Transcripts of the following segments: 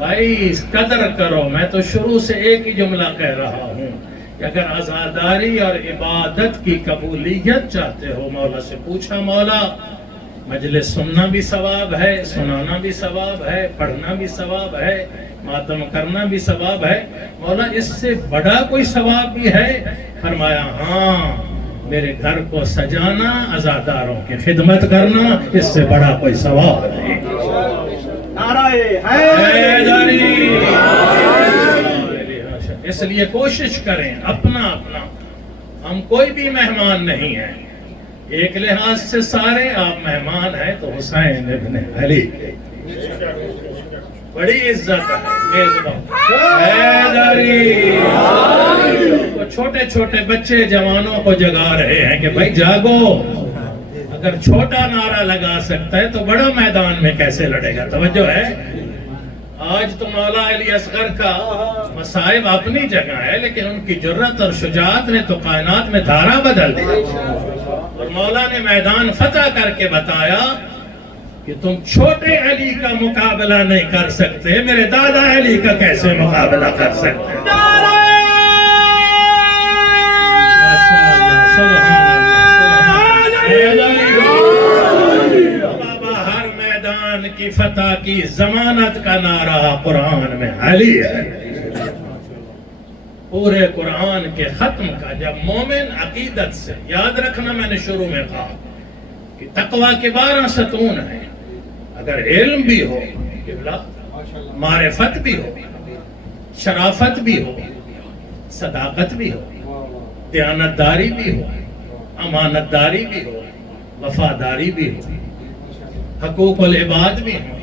بھائی قدر کرو. میں تو شروع سے ایک ہی جملہ کہہ رہا ہوں کہ اگر عزاداری اور عبادت کی قبولیت چاہتے ہو، مولا سے پوچھا، مولا مجلس سننا بھی ثواب ہے، سنانا بھی ثواب ہے، پڑھنا بھی ثواب ہے، ماتم کرنا بھی ثواب ہے، مولا اس سے بڑا کوئی ثواب بھی ہے؟ فرمایا ہاں، میرے گھر کو سجانا، عزاداروں کی خدمت کرنا، اس سے بڑا کوئی ثواب نہیں. نعرہ حیدری. اس لیے کوشش کریں اپنا ہم کوئی بھی مہمان نہیں ہیں. ایک لحاظ سے سارے آپ مہمان ہیں تو حسین ابن علی بڑی عزت ہے. میزبان حیدری. چھوٹے چھوٹے بچے جوانوں کو جگا رہے ہیں کہ بھائی جاگو. اگر چھوٹا نعرہ لگا سکتا ہے تو بڑا میدان میں کیسے لڑے گا؟ توجہ ہے. آج تو مولا علی اصغر کا مصائب اپنی جگہ ہے، لیکن ان کی جرت اور شجاعت نے تو کائنات میں دھارا بدل دی. اور مولا نے میدان فتح کر کے بتایا کہ تم چھوٹے علی کا مقابلہ نہیں کر سکتے، میرے دادا علی کا کیسے مقابلہ کر سکتے؟ بابا ہر میدان کی فتح کی ضمانت کا نعرہ قرآن میں علی ہے. پورے قرآن کے ختم کا جب مومن عقیدت سے، یاد رکھنا میں نے شروع میں کہا کہ تقوی کے 12 ستون ہیں. اگر علم بھی ہو، معرفت بھی ہو، شرافت بھی ہو، صداقت بھی ہو، دیانتداری بھی ہو، امانت داری بھی ہو، وفاداری بھی ہو، حقوق العباد بھی ہو،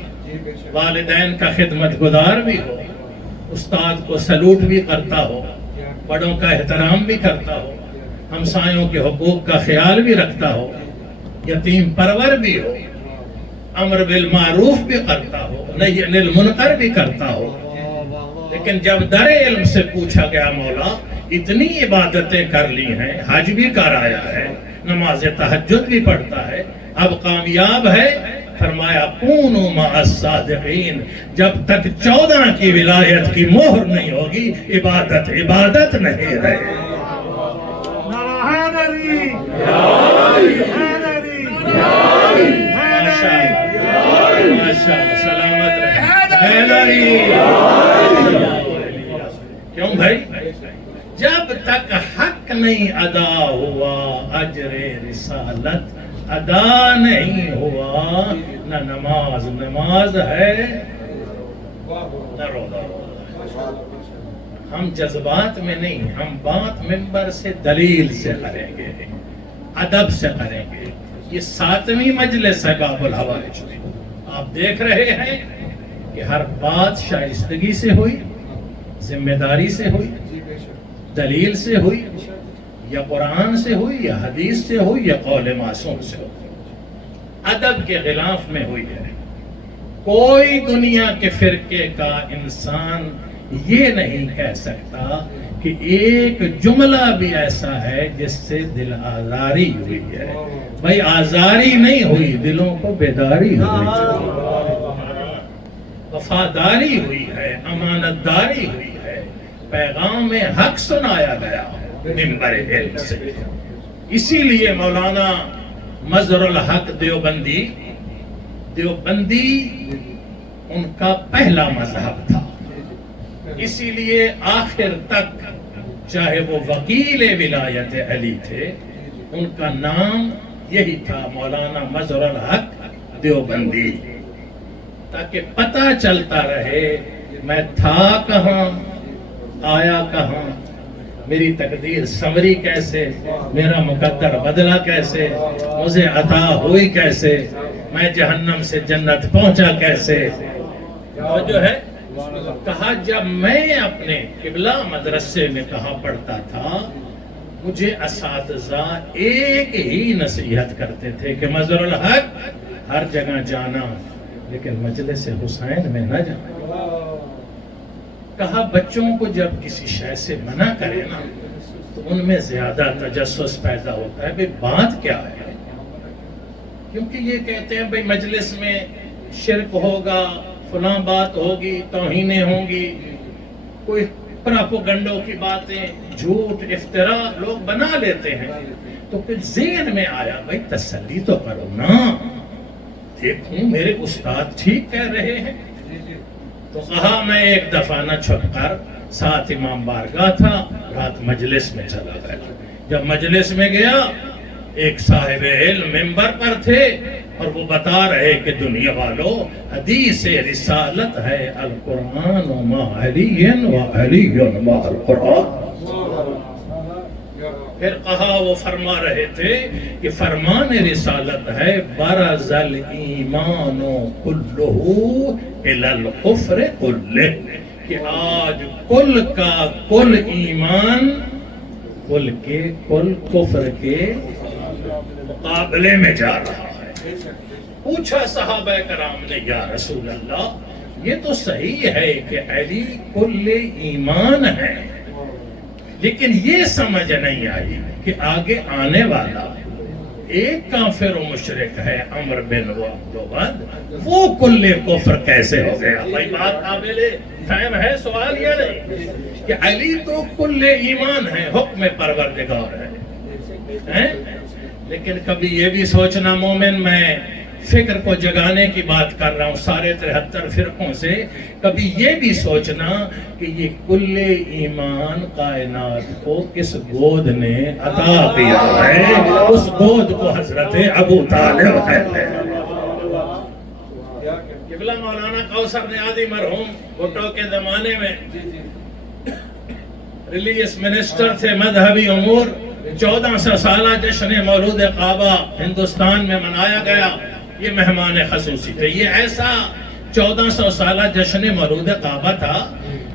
والدین کا خدمت گزار بھی ہو، استاد کو سلوٹ بھی کرتا ہو، بڑوں کا احترام بھی کرتا ہو، ہمسایوں کے حقوق کا خیال بھی رکھتا ہو، یتیم پرور بھی ہو، امر بالمعروف بھی کرتا ہو، نہی عن المنکر بھی کرتا ہو. لیکن جب در علم سے پوچھا گیا مولا اتنی عبادتیں کر لی ہیں، حج بھی کر آیا ہے، نماز تہجد بھی پڑھتا ہے، اب کامیاب ہے؟ فرمایا کونوا مع الصادقین. جب تک 14 کی ولایت کی مہر نہیں ہوگی عبادت نہیں رہے. ماشاءاللہ سلامت رہے. کیوں بھائی؟ جب تک حق نہیں ادا ہوا، اجر رسالت ادا نہیں ہوا، نہ نماز ہے نہ روزہ. ہم جذبات میں نہیں، ہم بات منبر سے دلیل سے کریں گے، ادب سے کریں گے. یہ 7ویں مجلس ہے باب الحوائج میں. آپ دیکھ رہے ہیں کہ ہر بات شائستگی سے ہوئی، ذمہ داری سے ہوئی، دلیل سے ہوئی، یا قرآن سے ہوئی، یا حدیث سے ہوئی، یا قول معصوم سے ہوئی، ادب کے غلاف میں ہوئی ہے. کوئی دنیا کے فرقے کا انسان یہ نہیں کہہ سکتا کہ ایک جملہ بھی ایسا ہے جس سے دل آزاری ہوئی ہے. بھائی آزاری نہیں ہوئی، دلوں کو بیداری ہوئی، وفاداری ہوئی ہے، امانت داری ہوئی ہے، پیغام حق سنایا گیا منبر علم سے. اسی لیے مولانا مظہر الحق دیوبندی ان کا پہلا مذہب تھا. اسی لیے آخر تک چاہے وہ وکیل ولایت علی تھے، ان کا نام یہی تھا مولانا مظہر الحق دیوبندی، تاکہ پتہ چلتا رہے میں تھا کہاں، آیا کہاں، میری تقدیر سنوری کیسے، میرا مقدر بدلا کیسے، مجھے عطا ہوئی کیسے، میں جہنم سے جنت پہنچا کیسے. جو ہے کہا جب میں اپنے قبلہ مدرسے میں کہاں پڑھتا تھا، مجھے اساتذہ ایک ہی نصیحت کرتے تھے کہ مظہر الحق ہر جگہ جانا لیکن مجلس حسین میں نہ جانا. کہا بچوں کو جب کسی شے سے منع کرے نا تو ان میں زیادہ تجسس پیدا ہوتا ہے، بھئی بات کیا ہے، کیونکہ یہ کہتے ہیں بھئی مجلس میں شرک ہوگا، فلاں بات ہوگی، توہینیں ہوں گی، کوئی پراپوگنڈوں کی باتیں، جھوٹ افترا لوگ بنا لیتے ہیں، تو پھر ذہن میں آیا بھائی تسلی تو کرو نا، دیکھوں میرے استاد ٹھیک کہہ رہے ہیں۔ تو کہا میں ایک دفعہ نہ چھپ کر، ساتھ امام بارگاہ تھا، رات مجلس میں چلا گیا۔ جب مجلس میں گیا، ایک صاحب علم ممبر پر تھے اور وہ بتا رہے کہ دنیا والو، حدیث رسالت ہے القرآن ما علی و علی ما القرآن۔ پھر کہا، وہ فرما رہے تھے کہ فرمان رسالت ہے برز الایمان کلہ الی الکفر کلہ، کہ آج کل کا کل ایمان کل کے کل کفر کے مقابلے میں جا رہا ہے۔ پوچھا صحابہ کرام نے، یا رسول اللہ یہ تو صحیح ہے کہ علی کل ایمان ہے، لیکن یہ سمجھ نہیں آئی کہ آگے آنے والا ایک کافر و مشرک ہے عمر بن عبد، وہ کل کفر کیسے ہو گیا؟ بھائی بات قابل فہم ہے، سوال یہ نہیں کہ علی تو کل ایمان ہے، حکم پروردگار ہے، لیکن کبھی یہ بھی سوچنا مومن، میں فکر کو جگانے کی بات کر رہا ہوں سارے 73 فرقوں سے، کبھی یہ بھی سوچنا کہ یہ کل ایمان کائنات کو کس گود نے عطا کیا ہے؟ اس گود کو حضرت ابو طالب کہتے ہیں۔ قبلہ مولانا کوثر نیازی مرحوم بھٹو کے زمانے میں ریلیجس منسٹر تھے، مذہبی امور، 1400 سالہ جشن مولود کعبہ ہندوستان میں منایا گیا، یہ مہمان خصوصی تھے۔ یہ ایسا 1400 سالہ جشن مولود کعبہ تھا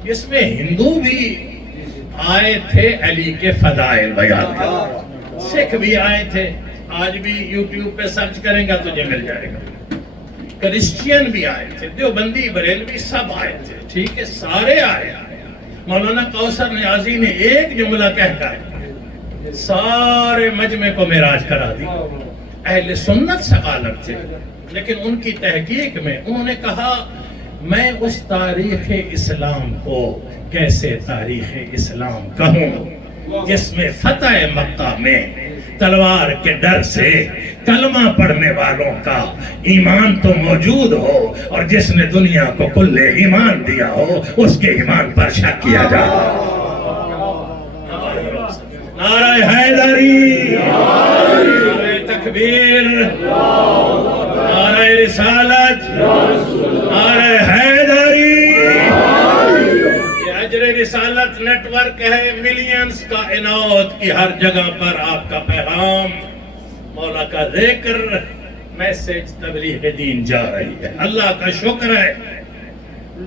جس میں ہندو بھی آئے تھے علی کے فضائل بیان کرنے، سکھ بھی آئے تھے، آج بھی یوٹیوب پہ سرچ کریں گا تجھے مل جائے گا، کرسچین بھی آئے تھے، دیوبندی بریلوی سب آئے تھے، ٹھیک ہے، سارے آئے۔ مولانا کوثر نیازی نے ایک جملہ کہہ کر سارے مجمع کو معراج کرا دی۔ اہل سنت سکالر تھے، لیکن ان کی تحقیق میں انہوں نے کہا میں اس تاریخ اسلام کو کیسے تاریخ اسلام کہوں جس میں فتح مکہ میں تلوار کے ڈر سے کلمہ پڑھنے والوں کا ایمان تو موجود ہو، اور جس نے دنیا کو کل ایمان دیا ہو اس کے ایمان پر شک کیا جائے۔ نعرہ حیدری، نعرہ تکبیر، نعرہ رسالت، نعرہ حیدری۔ یہ اجر رسالت نیٹ ورک ہے، ملینز کا انعام کی ہر جگہ پر آپ کا پیغام، مولا کا ذکر، میسج، تبلیغ دین جا رہی ہے۔ اللہ کا شکر ہے،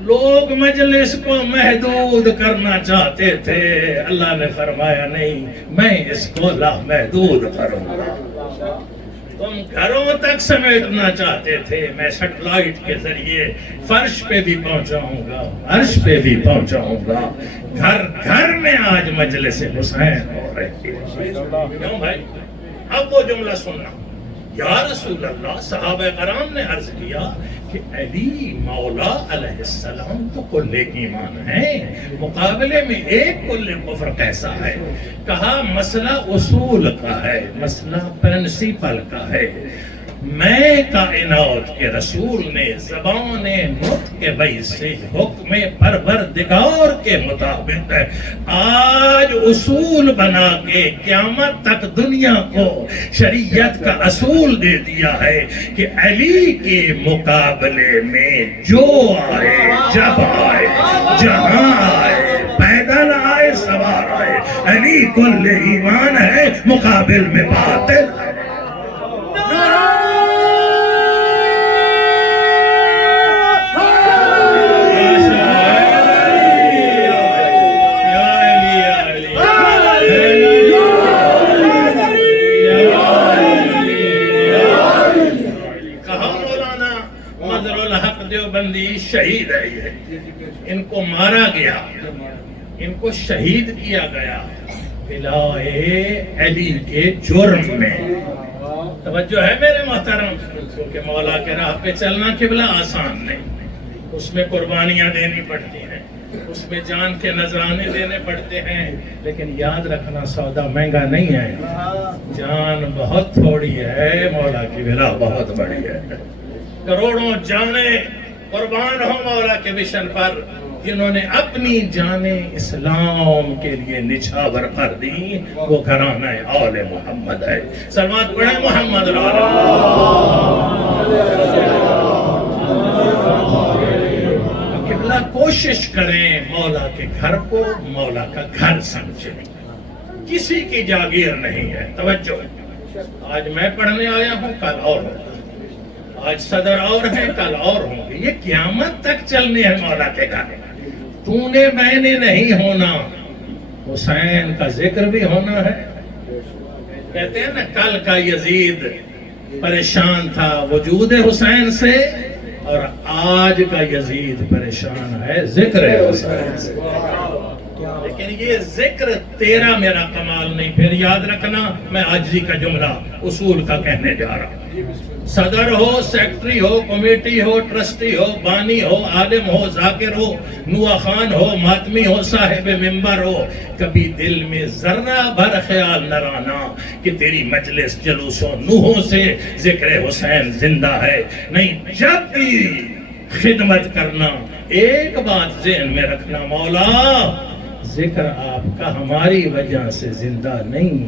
لوگ مجلس کو محدود کرنا چاہتے تھے، اللہ نے فرمایا نہیں، میں اس کو لامحدود کروں گا۔ تم گھروں تک سمیٹنا چاہتے تھے، میں سیٹلائٹ کے ذریعے فرش پہ بھی پہنچاؤں گا، عرش پہ بھی پہنچاؤں گا۔ گھر گھر میں آج مجلس حسین ہو رہی ہے۔ کیوں بھائی؟ اب وہ جملہ سننا، یا رسول اللہ، صحابہ کرام نے عرض کیا کہ علی مولا علیہ السلام تو کل ایمان ہے، مقابلے میں ایک کل کفر کیسا ہے؟ کہا مسئلہ اصول کا ہے، مسئلہ پرنسپل کا ہے۔ میں کائنات کے رسول نے زبان نطق کے وحی سے حکم پروردگار کے مطابق آج اصول بنا کے قیامت تک دنیا کو شریعت کا اصول دے دیا ہے کہ علی کے مقابلے میں جو آئے، جب آئے، جہاں آئے، پیدل آئے، سوار آئے، علی کل ایمان ہے، مقابل میں باطل ہے۔ شہید ہے، یہ ان کو مارا گیا، ان کو شہید کیا گیا بلائے علی کے جرم میں۔ توجہ ہے میرے محترم، کیونکہ مولا کے راہ پہ چلنا قبلہ آسان نہیں، اس میں قربانیاں دینی پڑتی ہیں، اس میں جان کے نذرانے دینے پڑتے ہیں، لیکن یاد رکھنا سودا مہنگا نہیں ہے، جان بہت تھوڑی ہے، مولا کی ولا بہت بڑی ہے۔ کروڑوں جانیں قربان ہوں مولا کے مشن پر، جنہوں نے اپنی جانیں اسلام کے لیے نچھاور کر دی، وہ گھرانہ آل محمد ہے۔ سلوات پڑھیں محمد قبلہ کوشش کریں مولا کے گھر کو مولا کا گھر سمجھیں، کسی کی جاگیر نہیں ہے۔ توجہ، آج میں پڑھنے آیا ہوں، کل اور ہوگا، آج صدر اور ہیں، کل اور ہوں گے، یہ قیامت تک چلنے ہے مولا کے گھر۔ تو نے میں نے نہیں ہونا، حسین کا ذکر بھی ہونا ہے۔ کہتے ہیں نا کل کا یزید پریشان تھا وجود حسین سے، اور آج کا یزید پریشان ہے ذکر حسین سے۔ لیکن یہ ذکر تیرا میرا کمال نہیں۔ پھر یاد رکھنا، میں عاجزی کا جملہ اصول کا کہنے جا رہا ہوں۔ صدر ہو، سیکٹری ہو، کمیٹی ہو، ٹرسٹی ہو، بانی ہو، عالم ہو، ذاکر ہو، نوح خان ہو، ماتمی ہو، صاحب ممبر ہو، کبھی دل میں ذرہ بھر خیال نہ رہنا کہ تیری مجلس جلوسوں نوحوں سے ذکر حسین زندہ ہے۔ نہیں، جب بھی خدمت کرنا ایک بات ذہن میں رکھنا، مولا ذکر آپ کا ہماری وجہ سے زندہ نہیں،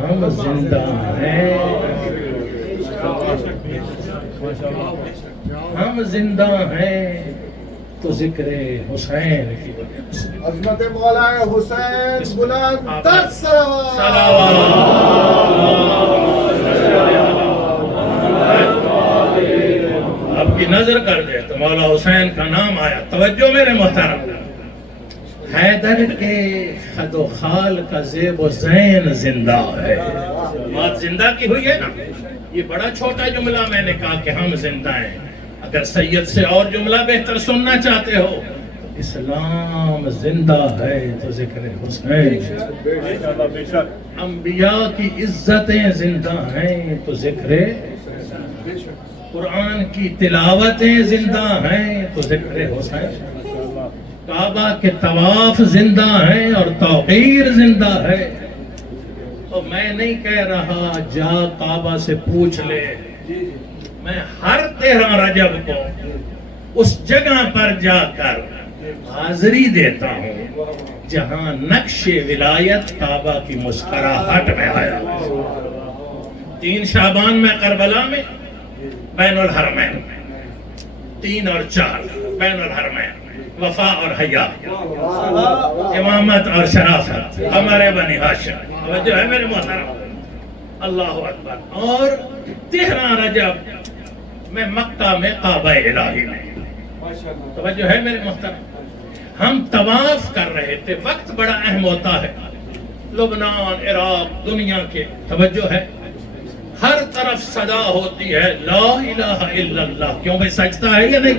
ہم زندہ ہیں، ہم زندہ ہیں تو ذکر حسین کی وجہ سے۔ عظمت مولا حسین بلند تر آپ کی نظر کر دے تو مولا حسین کا نام آیا۔ توجہ میرے محترم، حیدر کے خد و خال کا زیب و زین زندہ ہے۔ بات زندہ کی ہوئی ہے نا، یہ بڑا چھوٹا جملہ میں نے کہا کہ ہم زندہ ہیں۔ اگر سید سے اور جملہ بہتر سننا چاہتے ہو، اسلام زندہ ہے تو ذکر حسین، انبیاء کی عزتیں زندہ ہیں تو ذکر، قرآن کی تلاوتیں زندہ ہیں تو ذکر حسین، کعبہ کے طواف زندہ ہیں اور توقیر زندہ ہے۔ تو میں نہیں کہہ رہا جا کعبہ سے پوچھ لے، میں ہر 13 رجب کو اس جگہ پر جا کر حاضری دیتا ہوں جہاں نقش ولایت کعبہ کی مسکراہٹ میں آیا۔ 3 شعبان میں کربلا میں بین الحرمین، 3 اور 4 بین الحرمین، وفا اور حیا، امامت اور شرافت، ہمارے بنی ہاشم۔ توجہ ہے میرے محترم، اللہ اکبر۔ اور 13 رجب میں مکہ میں کعبہ الہی میں، توجہ ہے میرے محترم، ہم طواف کر رہے تھے۔ وقت بڑا اہم ہوتا ہے، لبنان، عراق، دنیا کے، توجہ ہے، ہر طرف صدا ہوتی ہے لا الہ الا اللہ۔ کیوں بھائی سجدہ ہے یا نہیں؟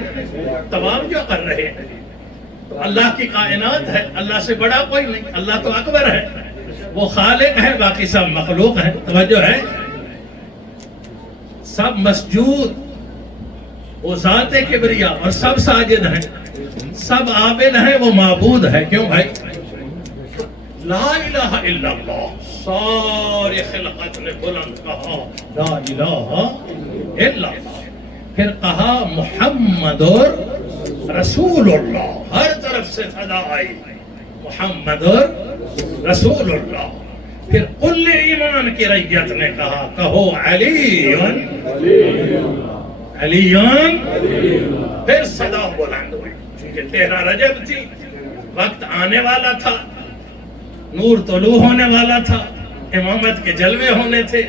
طواف جو کر رہے ہیں تو اللہ کی کائنات ہے، اللہ سے بڑا کوئی نہیں، اللہ تو اکبر ہے، وہ خالق ہے، باقی سب مخلوق ہے۔ توجہ ہے، سب مسجود، وہ ذات کبریا، اور سب ساجد ہیں، سب عابد ہیں، وہ معبود ہے۔ کیوں بھائی؟ لا الہ الا اللہ، ساری خلقت نے بلند کہا لا الہ الا اللہ، پھر کہا محمد رسول اللہ، ہر طرف سے صدا آئی محمد رسول اللہ۔ پھر کل ایمان کی ریت نے کہا کہو علی علی، پھر صدا بلند ہوئی، چونکہ 13 رجب تھی، وقت آنے والا تھا، نور طلوع ہونے والا تھا، امامت کے جلوے ہونے تھے،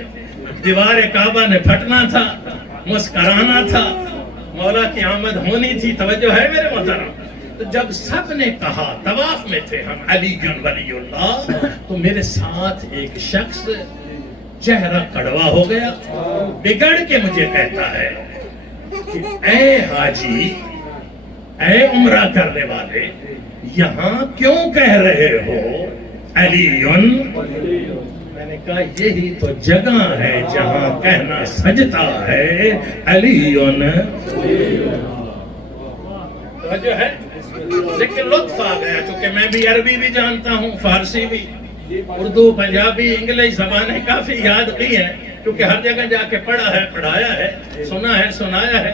دیوار کعبہ نے پھٹنا تھا، مسکرانا تھا، مولا کی آمد ہونی تھی۔ توجہ ہے میرے محترم، تو جب سب نے کہا، طواف میں تھے ہم، علی ولی اللہ، تو میرے ساتھ ایک شخص چہرہ کڑوا ہو گیا، بگڑ کے مجھے کہتا ہے کہ اے حاجی، اے عمرہ کرنے والے، یہاں کیوں کہہ رہے ہو علی؟ میں نے کہا یہی تو جگہ ہے جہاں کہنا سجتا ہے علی۔ توجہ ہے؟ لیکن لطف آ گیا چونکہ میں بھی عربی بھی جانتا ہوں، فارسی بھی، اردو، پنجابی، انگلش زبانیں کافی یاد کی ہیں کیونکہ ہر جگہ جا کے پڑھا ہے، پڑھایا ہے، سنا ہے، سنایا ہے.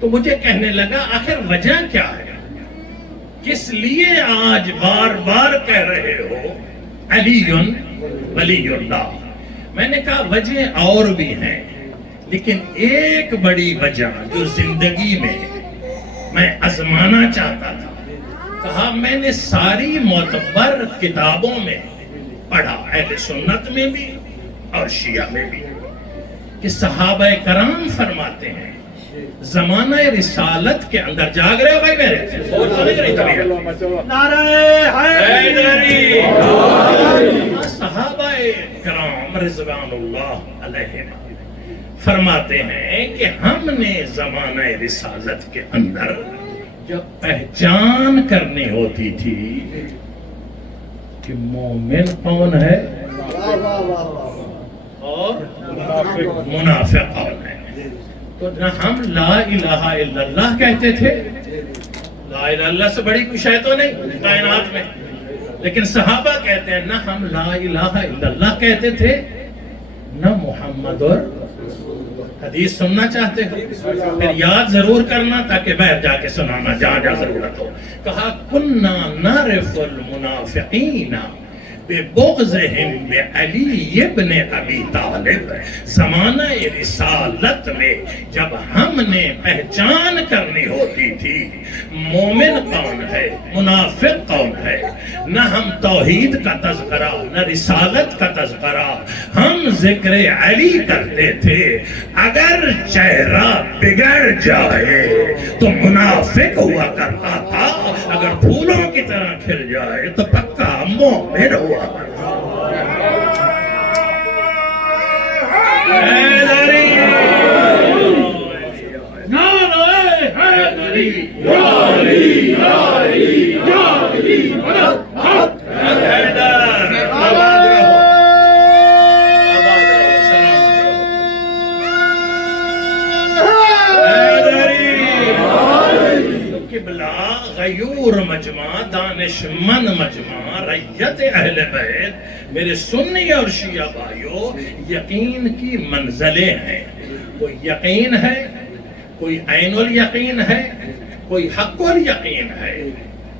تو مجھے کہنے لگا آخر وجہ کیا ہے، کس لیے آج بار بار کہہ رہے ہو علی ولی اللہ؟ میں نے کہا وجہ اور بھی ہیں، لیکن ایک بڑی وجہ جو زندگی میں آزمانا چاہتا تھا، کہا میں نے ساری معتبر کتابوں میں پڑھا، اہل سنت میں بھی اور شیعہ میں بھی، کہ صحابہ کرام فرماتے ہیں زمانہ رسالت کے اندر، جاگ رہے ہو بھائی میرے؟ نعرہ حیدری. صحابہ کرام رضوان اللہ علیہم فرماتے ہیں کہ ہم نے زمانہ رسالت کے اندر جب پہچان کرنی ہوتی تھی کہ مومن کون ہے اور منافق کون ہے، تو نہ ہم لا الہ الا اللہ کہتے تھے، لا الہ الا اللہ سے بڑی کوئی شے تو نہیں کائنات میں، لیکن صحابہ کہتے ہیں نہ ہم لا الہ الا اللہ کہتے تھے نہ محمد اور حدیث سننا چاہتے ہو، پھر یاد ضرور کرنا تاکہ باہر جا کے سنانا جہاں جہاں ضرورت ہو. کہا کننا نعرف المنافقین ببغضہم بعلی ابن ابی طالب. زمانہ رسالت میں جب ہم نے پہچان کرنی ہوتی تھی مومن کون ہے منافق کون ہے، نہ ہم توحید کا تذکرہ نہ رسالت کا تذکرہ، ہم ذکر علی کرتے تھے. اگر چہرہ بگڑ جائے تو منافق ہوا کرتا تھا، اگر پھولوں کی طرح کھل جائے تو پکا مومن ہوا. غیور مجمع، دانش من مجمع، ریت اہل بیت، میرے سنی اور شیعہ بھائیوں، یقین کی منزلیں ہیں. کوئی یقین ہے، کوئی عین الیقین ہے، کوئی حق الیقین ہے.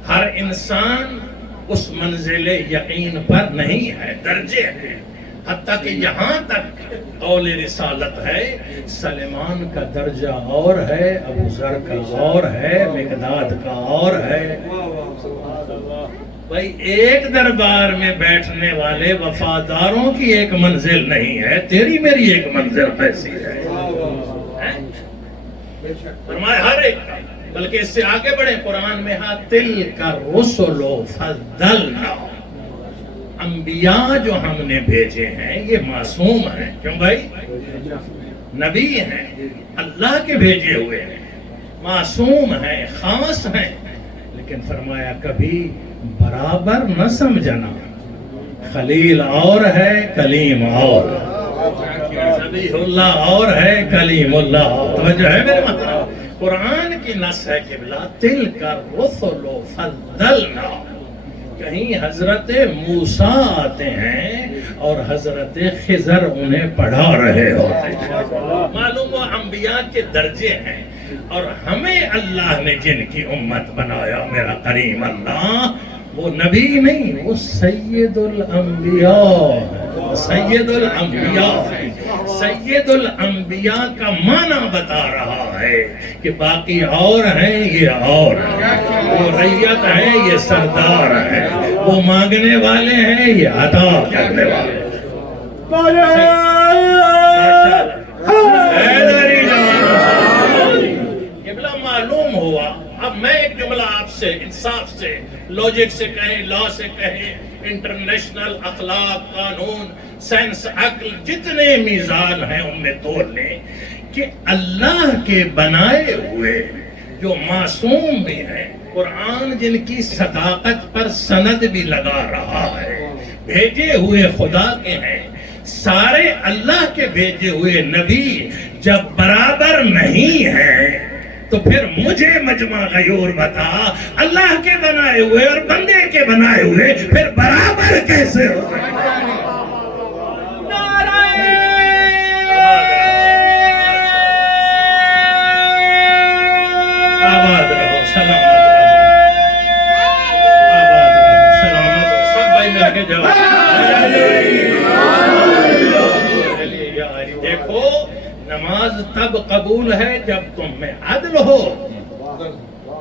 ہر انسان اس منزل یقین پر نہیں ہے، درجے ہیں. حتیٰ کہ یہاں تک قول رسالت ہے، سلیمان کا درجہ اور ہے، ابو ذر کا اور ہے، مقداد کا اور ہے. بھائی ایک دربار میں بیٹھنے والے وفاداروں کی ایک منزل نہیں ہے، تیری میری ایک منزل ایسی ہے. فرمائے ہر ایک کا، بلکہ اس سے آگے بڑھے قرآن میں ہاں تِلْكَ الرُّسُلُ فَضَّلْنَا. انبیاء جو ہم نے بھیجے ہیں یہ معصوم ہیں. کیوں بھائی؟ نبی ہیں، اللہ کے بھیجے ہوئے ہیں، معصوم ہیں، خاص ہیں. لیکن فرمایا کبھی برابر نہ سمجھنا، خلیل اور ہے، کلیم اور، نبی اللہ اور ہے، کلیم اللہ اور. توجہ ہے میرے مطلب؟ قرآن کی نص ہے کہ بلا تِلْكَ الرُّسُلُ فَضَّلْنَا. کہیں حضرت موسیٰ آتے ہیں اور حضرت خضر انہیں پڑھا رہے ہوتے ہیں. معلوم ہوا انبیاء کے درجے ہیں، اور ہمیں اللہ نے جن کی امت بنایا میرا کریم اللہ، وہ نبی نہیں، وہ سید الانبیاء. سید الانبیاء، سید الانبیاء کا معنی بتا رہا ہے کہ باقی اور ہیں، یہ اور ہیں، وہ ریت ہیں، یہ سردار ہیں، وہ مانگنے والے ہیں، یہ عطا کرنے والے ہیں. معلوم ہوا. اب میں ایک جملہ آپ سے انصاف سے، لوجک سے کہیں، لا سے کہیں، انٹرنیشنل اخلاق، قانون، سائنس، عقل، جتنے میزان ہیں ان میں توڑ لیں کہ اللہ کے بنائے ہوئے جو معصوم بھی ہیں، قرآن جن کی صداقت پر سند بھی لگا رہا ہے، بھیجے ہوئے خدا کے ہیں، سارے اللہ کے بھیجے ہوئے نبی جب برابر نہیں ہیں تو پھر مجھے مجمع غیور بتا، اللہ کے بنائے ہوئے اور بندے کے بنائے ہوئے پھر برابر کیسے ہو سکتے؟ آباد رہو، سلامت رہو، آباد رہو، سلامت رہو، سب بھائی مل کے جواب۔ دیکھو نماز تب قبول ہے جب تم میں عدل ہو،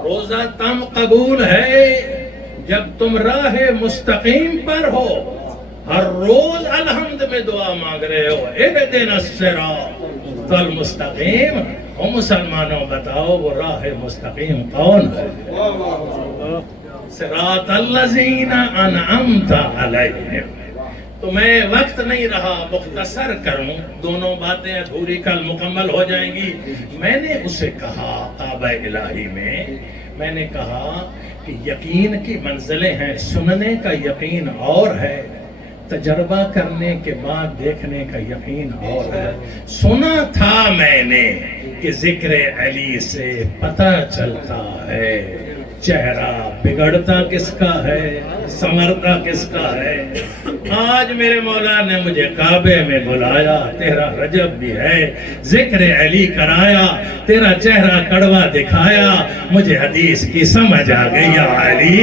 روزہ تم قبول ہے جب تم راہ مستقیم پر ہو، ہر روز الحمد میں دعا مانگ رہے ہو، اہدنا الصراط المستقیم۔ او مسلمانوں بتاؤ وہ راہ مستقیم کون ہے؟ صراط الذین انعمت علیہم۔ تو میں وقت نہیں رہا مختصر کروں، دونوں باتیں ادھوری کل مکمل ہو جائیں گی۔ میں نے اسے کہا کعبہ الہی میں نے کہا کہ یقین کی منزلیں ہیں، سننے کا یقین اور ہے، تجربہ کرنے کے بعد دیکھنے کا یقین اور ہے۔ سنا تھا میں نے کہ ذکر علی سے پتہ چلتا ہے چہرہ بگڑتا کس کا ہے، سنورتا کس کا ہے۔ آج میرے مولا نے مجھے کعبے میں بلایا، تیرا رجب بھی ہے، ذکر علی کرایا، تیرا چہرہ کڑوا دکھایا، مجھے حدیث کی سمجھ آ گئی۔ یا علی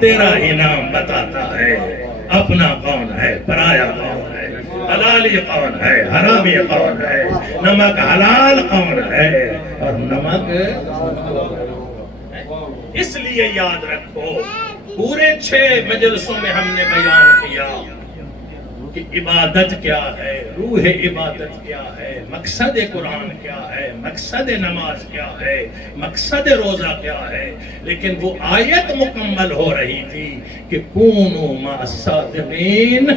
تیرا انعام بتاتا ہے اپنا کون ہے، پرایا کون ہے، حلالی کون ہے، حرامی کون ہے، نمک حلال کون ہے اور نمک۔ اس لیے یاد رکھو پورے 6 مجلسوں میں ہم نے بیان کیا کہ عبادت کیا ہے، روح عبادت کیا ہے، مقصد قرآن کیا ہے، مقصد نماز کیا ہے، مقصد روزہ کیا ہے۔ لیکن وہ آیت مکمل ہو رہی تھی کہ کونوا مع الصادقین،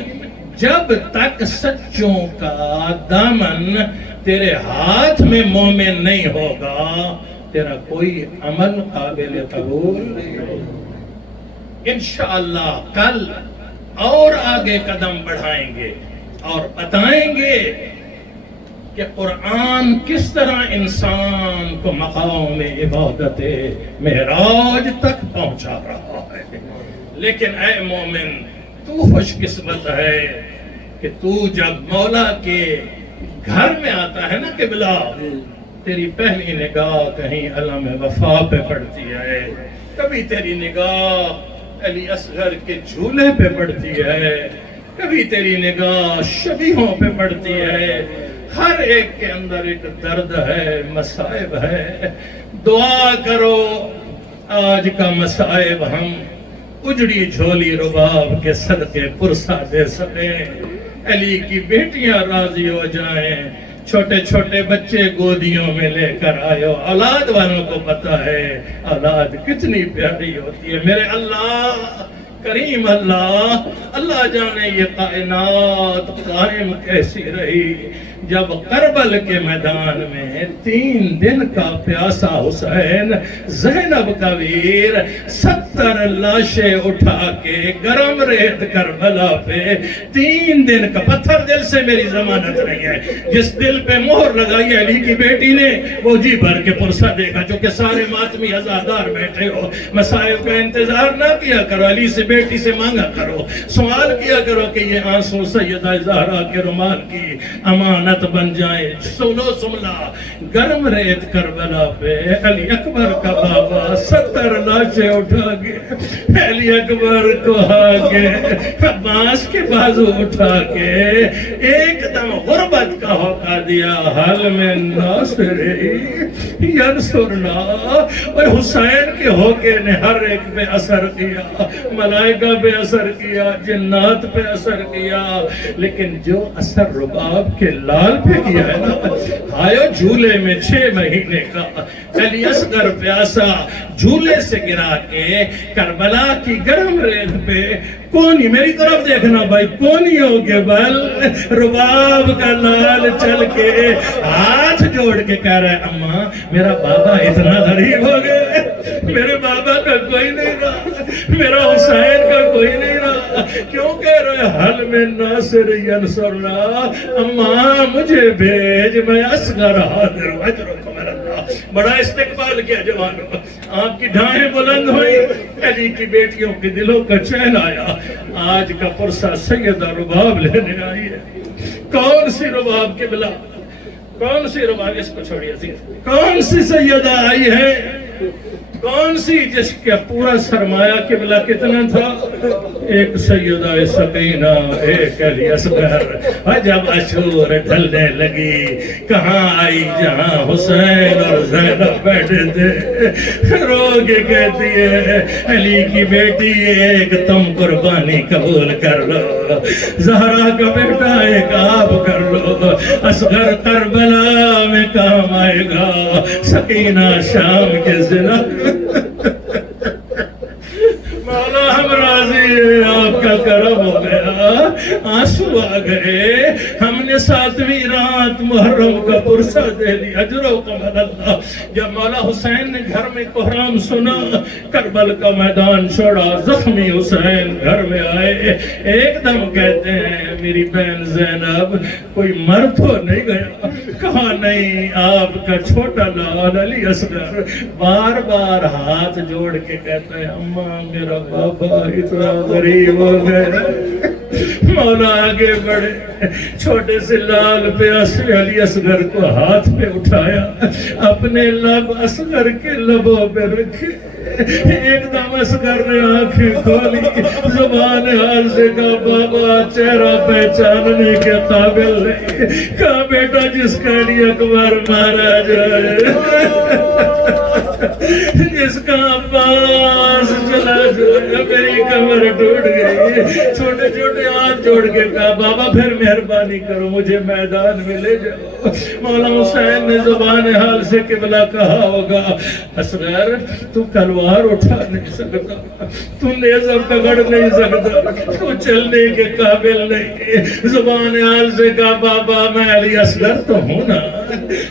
جب تک سچوں کا دامن تیرے ہاتھ میں مومن نہیں ہوگا تیرا کوئی عمل قابل قبول نہیں ہوگا۔ انشاءاللہ کل اور آگے قدم بڑھائیں گے اور بتائیں گے کہ قرآن کس طرح انسان کو مقام عبادت معراج تک پہنچا رہا ہے۔ لیکن اے مومن تو خوش قسمت ہے کہ تو جب مولا کے گھر میں آتا ہے نا قبلہ، تیری پہلی نگاہ کہیں علم وفا پہ پڑتی ہے، کبھی تیری نگاہ علی اصغر کے جھولے پہ پڑتی ہے، کبھی تیری نگاہ شبیہوں پہ پڑتی ہے۔ ہر ایک کے اندر ایک درد ہے، مصائب ہے۔ دعا کرو آج کا مصائب ہم اجڑی جھولی رباب کے صدقے پرسا دے سکیں، علی کی بیٹیاں راضی ہو جائیں، چھوٹے چھوٹے بچے گودیوں میں لے کر آئے۔ اولاد والوں کو پتا ہے اولاد کتنی پیاری ہوتی ہے۔ میرے اللہ کریم اللہ جانے یہ کائنات قائم کیسی رہی جب کربل کے میدان میں 3 دن کا پیاسا حسین زینب کا ویر 70 لاشیں اٹھا کے گرم ریت کربلا پہ 3 دن کا، پتھر دل سے میری ضمانت نہیں ہے، جس دل پہ مہر لگائی علی کی بیٹی نے وہ جی بھر کے پرسہ دے گا۔ چونکہ سارے ماتمی ہزاردار بیٹھے ہو، مسائل کا انتظار نہ کیا کرو، علی سے بیٹی سے مانگا کرو، سوال کیا کرو کہ یہ آنسو سیدہ زہرا کے رومال کی امانت بن جائے۔ سنو سملا گرم ریت کربلا پہ علی اکبر کا بابا 70 لاشیں اٹھا گئے، علی اکبر کو آگے بانس کے بازو اٹھا کے ایک دم غربت کا ہوکا دیا، حل میں ناصری ینصرنا۔ اور حسین کے ہوکے نے ہر ایک پہ اثر کیا، ملائکہ پہ اثر کیا، جنات پہ اثر کیا، لیکن جو اثر رباب کے لال پہ کیا ہے نا، آئے جھولے میں 6 مہینے کا علی اصغر پیاسا جھولے سے گرا کے کربلا کی گرم ریت پہ کونی، میری طرف دیکھنا بھائی، کونیوں کے بل رباب کا لال چل کے ہاتھ جوڑ کے کہہ رہا ہے اماں میرا بابا اتنا غریب ہو گئے، میرے بابا کا کوئی نہیں رہا، میرا حسین کا کوئی نہیں رہا، کیوں کہہ رہے حل میں ناصر ینصرنا، اماں مجھے بھیج، میں اصغر حاضر اجرکم اللہ، بڑا استقبال کیا جوانوں، آپ کی ڈھائیں بلند ہوئی، علی کی بیٹیوں کے دلوں کا چین آیا۔ آج کا پرسہ سیدہ رباب لینے آئی ہے۔ کون سی رباب کے بلا، کون سی رباب، اس کو چھوڑی عزیز، کون سی سیدہ آئی ہے، کون سی جس کا پورا سرمایہ قبلہ کتنا تھا؟ ایک سیدہ سکینہ، ایک علی اصغر۔ جب اشور ڈھلنے لگی، کہاں آئی جہاں حسین اور زینب بیٹھے تھے، رو کے کہتی ہے علی کی بیٹی ایک تم قربانی قبول کر لو، زہرا کا بیٹا ایک آپ کر لو، اصغر کربلا میں کام آئے گا، سکینہ شام کے ضلع۔ مولا ہم راضی ہیں، آپ کا کرم ہو گیا، آنسو آ گئے، ہم نے 7ویں رات محرم کا پرسہ دے لیا، اجر و کمال اللہ۔ جب مولا حسین نے گھر میں کوہرام سنا، کربل کا میدان چھوڑا، زخمی حسین گھر میں آئے، ایک دم کہتے ہیں میری بہن زینب کوئی مر تو نہیں گیا؟ کہا نہیں، آپ کا چھوٹا لال علی اصغر بار بار ہاتھ جوڑ کے کہتا ہے اماں میرا بابا اتنا غریب ہو گئے۔ مولا آگے بڑھے، چھوٹے سے لال پیاسے علی اصغر کو ہاتھ میں اٹھایا، اپنے لب اصغر کے لبوں پہ رکھے، ایک دم اصغر نے آنکھیں کھولی، زبان حال سے کہا بابا چہرہ پہچاننے کے قابل نہیں، کہا بیٹا جس کا علی اکبر مارا جائے، جس کا عباس چلا جائے، میری کمر ٹوٹ گئی، چھوٹے چھوٹے ہاتھ جوڑ کے کہا بابا پھر مہربانی کرو مجھے میدان میں لے جاؤ۔ مولا حسین نے زبان حال سے قبلہ کہا ہوگا اصغر تو تلوار اٹھا نہیں سکتا، تو نیزہ پکڑ نہیں سکتا، تو چلنے کے قابل نہیں۔ زبان حال سے کہا بابا میں علی اصغر تو ہوں نا،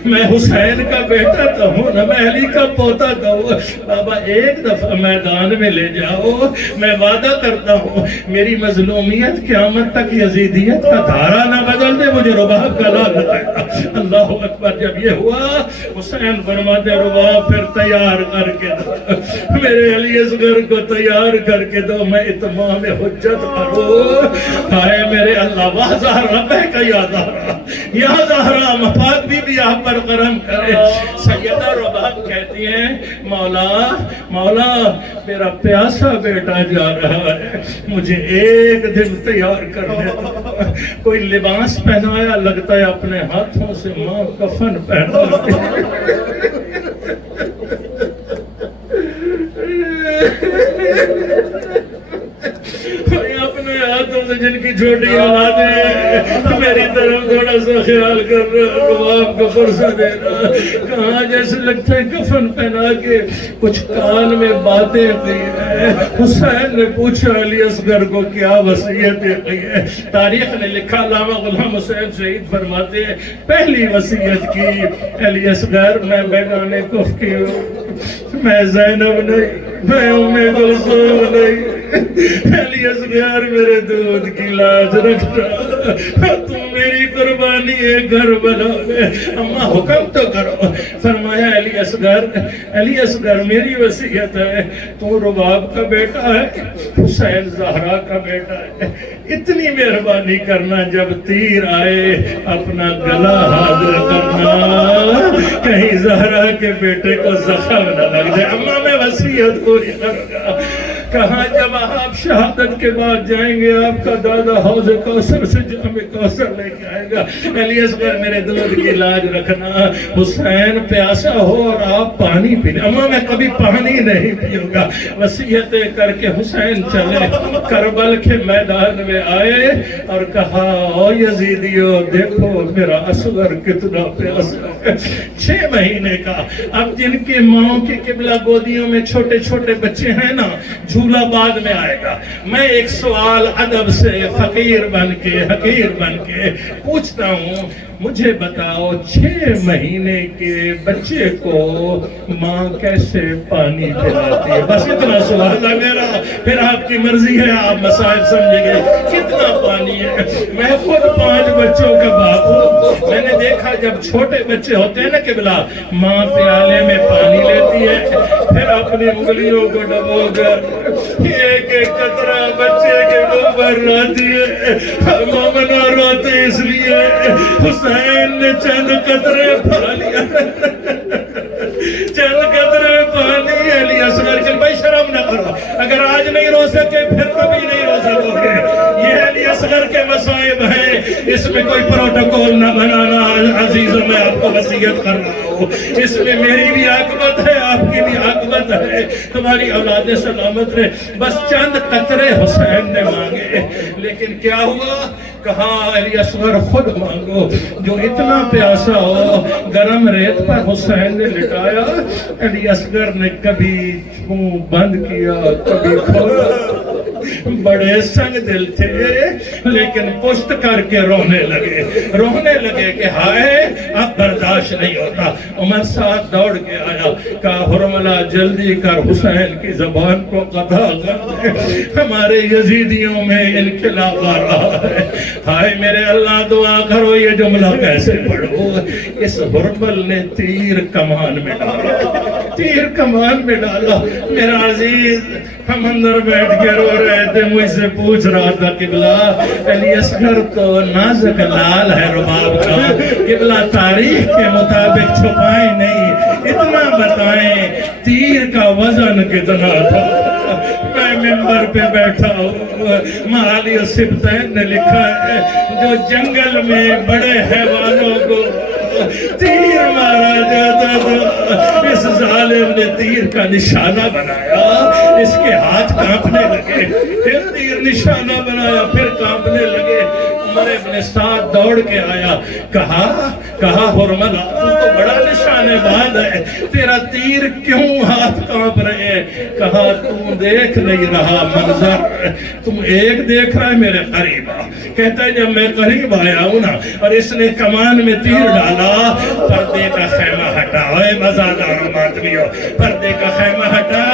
میں حسین کا بیٹا تو ہوں نا، میں علی کا پوتا تو ہوں، بابا ایک دفعہ میدان میں لے جاؤ، میں وعدہ کرتا ہوں میری مظلومیت قیامت تک یزیدیت کا دھارا نہ بدل دے، مجھے رباب کا لعنت ہے۔ اللہ اکبر۔ جب یہ ہوا حسین فرماتے رباب پھر تیار کر کے دو، میرے علی اصغر کو تیار کر کے دو، میں اتمام حجت کروں۔ ہائے میرے اللہ، واہ زہرا بہکا یا زہرا، یا زہرا مفاد بھی آپ پر کرم کرے۔ سیدہ رباب کہتی ہیں مولا مولا میرا پیاسا بیٹا جا رہا ہے، مجھے ایک دن تیار کرنے دو۔ کوئی لباس پہنایا، لگتا ہے اپنے ہاتھوں سے ماں کفن پہنا۔ اپنے ہاتھوں سے جن کی چھوٹی اولادیں ہیں میری طرف تھوڑا سا خیال کر رہا، رباب کا فرصہ دینا۔ کہاں جیسے لگتا ہے کفن پہنا کے کچھ کان میں باتیں کی ہیں۔ حسین نے پوچھا علی اصغر کو کیا وصیتیں کی ہے؟ تاریخ نے لکھا، علامہ غلام حسین شہید فرماتے ہیں پہلی وصیت کی علی اصغر میں بیگانے کف کی ہوں، میں زینب نہیں، میں ام کلثوم نہیں، علی اصغر میرے دودھ کی لاج رکھتا، تو میری قربانی ہے کربلا میں، اماں حکم تو کرو۔ فرمایا علی اصغر میری وصیت ہے، تو رباب کا بیٹا ہے، حسین زہرا کا بیٹا ہے، اتنی مہربانی کرنا جب تیر آئے اپنا گلا حاضر کرنا، کہیں زہرا کے بیٹے کو زخم نہ لگ جائے۔ اماں میں وصیت پوری کروں گا۔ کہاں جب آپ شہادت کے بعد جائیں گے آپ کا دادا حوض کوثر سے جام کوثر لے کے آئے گا، علی اصغر میرے دودھ کی لاج رکھنا، حسین پیاسا ہو اور آپ پانی پینے، اماں میں کبھی پانی نہیں پیوں گا۔ وصیتیں کر کے حسین چلے، کربل کے میدان میں آئے اور کہا او یزیدیو دیکھو میرا اصغر کتنا پیاسا ہے، 6 مہینے کا۔ اب جن کے ماں کے قبلہ گودیوں میں چھوٹے چھوٹے بچے ہیں نا، جھولا بعد میں آئے گا. میں ایک سوال ادب سے فقیر بن کے حقیر بن کے پوچھتا ہوں, مجھے بتاؤ 6 مہینے کے بچے کو ماں کیسے پانی پلاتی ہے؟ بس اتنا سوال ہے میرا, پھر آپ کی مرضی ہے, آپ مسائل سمجھیں گے کتنا پانی ہے. میں خود 5 بچوں کا باپ ہوں. میں نے دیکھا جب چھوٹے بچے ہوتے ہیں نا قبلہ, ماں پیالے میں پانی لیتی ہے, پھر اپنی انگلیوں کو ڈبو کر ایک ایک قطرہ بچے کے اوپر لاتی ہے. مومنہ روتے اس لیے حسین نے چند قطرے پھالیا, چند قطرے پانی علی اصغر کے. بھائی شرم نہ کرو, اگر آج نہیں رو سکے پھر کبھی نہیں رو سکو گے. یہ علی اصغر کے مصائب ہیں, اس میں کوئی پروٹوکول نہ بنانا. عزیزوں میں آپ کو وصیت کر رہا ہوں, اس میں میری بھی عاقبت ہے, آپ کی بھی عاقبت ہے, تمہاری اولاد سلامت رہے. بس چند قطرے حسین نے مانگے, لیکن کیا ہوا؟ کہا علی اصغر خود مانگو. جو اتنا پیاسا ہو گرم ریت پر حسین نے لٹایا. علی اصغر نے کبھی منہ بند کیا کبھی کھولا. بڑے سنگ دل تھے لیکن پشت کر کے رونے لگے کہ ہائے اب برداشت نہیں ہوتا. عمر ساتھ دوڑ کے آیا, کہا حرملہ جلدی کر, حسین کی زبان کو قطع کر دے, ہمارے یزیدیوں میں انقلاب آ رہا ہے. ہائے میرے اللہ دعا کرو, یہ جملہ کیسے پڑھو؟ اس حرمل نے تیر کمان میں ڈالا. میرا عزیز, ہم اندر بیٹھ کے رو رہے تھے, مجھ سے پوچھ رہا تھا قبلہ علی اصغر تو نازک لال ہے رباب کا, قبلہ تاریخ کے مطابق چھپائیں نہیں, اتنا بتائیں تیر کا وزن کتنا تھا. میں منبر پہ بیٹھا ہوں, معالی السبتین نے لکھا ہے جو جنگل میں بڑے حیوانوں کو تیر مارا جاتا تھا, اس ظالم نے تیر کا نشانہ بنایا, اس کے ہاتھ کانپنے لگے, پھر تیر نشانہ بنایا, پھر کانپنے لگے. عمر ابن سعد دوڑ کے آیا, کہا حرملہ تو بڑا نشانے باز ہے, تیرا تیر کیوں ہاتھ کانپ رہے ہیں؟ کہا تم دیکھ نہیں رہا منظر, تم ایک دیکھ رہا ہے, میرے قریب آ. کہتا ہے جب میں قریب آیا ہوں نا اور اس نے کمان میں تیر ڈالا, پردے کا خیمہ ہٹا. اے مزادار ماتمیو, پردے کا خیمہ ہٹا,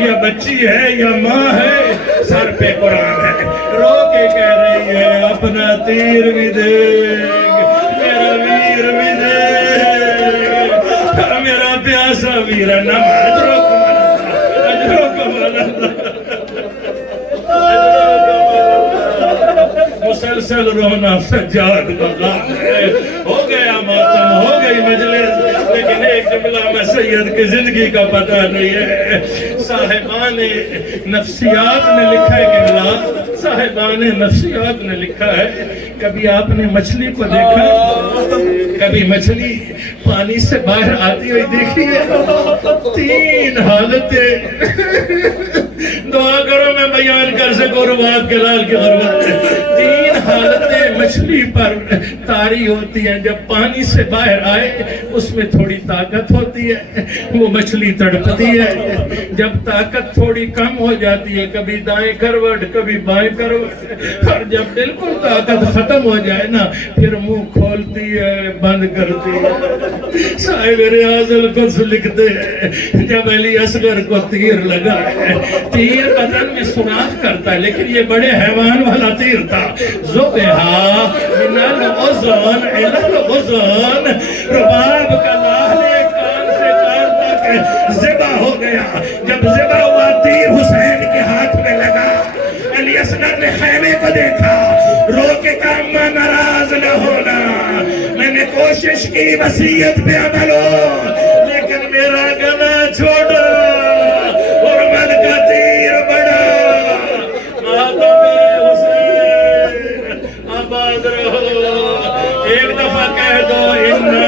یہ بچی ہے یا ماں ہے, سر پہ قرآن ہے, رو کے کہہ رہی ہے اپنا تیر بھی دیکھ, میرا ویر بھی دیکھ, میرا پیاسا ویر. نام اجرو کمالا مسلسل رونا سجاد مقام ہے. ہو گیا ماتم, ہو گئی مجلس, لیکن ایک جملہ میں سید کی زندگی کا پتہ نہیں ہے. صاحبان نفسیات نے لکھا ہے کہ صاحبان نفسیات نے لکھا ہے, کبھی آپ نے مچھلی کو دیکھا, کبھی مچھلی پانی سے باہر آتی ہوئی دیکھی ہے؟ 3 حالتیں دعا کرو میں بیان کر سکوں, روایت کے لال کی غربت ہے. 3 حالتیں مچھلی پر طاری ہوتی ہیں. جب پانی سے باہر آئے اس میں تھوڑی طاقت ہوتی ہے, وہ مچھلی تڑپتی ہے. جب طاقت تھوڑی کم ہو جاتی ہے, کبھی دائیں کروٹ کبھی بائیں کروٹ, اور جب بالکل طاقت ختم ہو جائے نا پھر منہ کھولتی ہے بند کرتی ہے. صاحب ریاض القدس لکھتے ہیں جب علی اصغر کو تیر لگا ہے, تیر بدن میں سوراخ کرتا ہے لیکن یہ بڑے حیوان والا تیر تھا. ذبحا من الاذن الى الاذن, رباب کا لاہلے کان سے کان تک ذبح ہو گیا. جب ذبح ہوا تیر حسین کے ہاتھ میں لگا, علی اصغر نے خیمے کو دیکھا, رو کے کہا ماں ناراض نہ ہونا, میں نے کوشش کی وصیت پہ عمل ہو لیکن میرا گلا چھوڑا, حرمل کا تیر بڑا. ماتم حسین آباد رہو. ایک دفعہ کہہ دو ان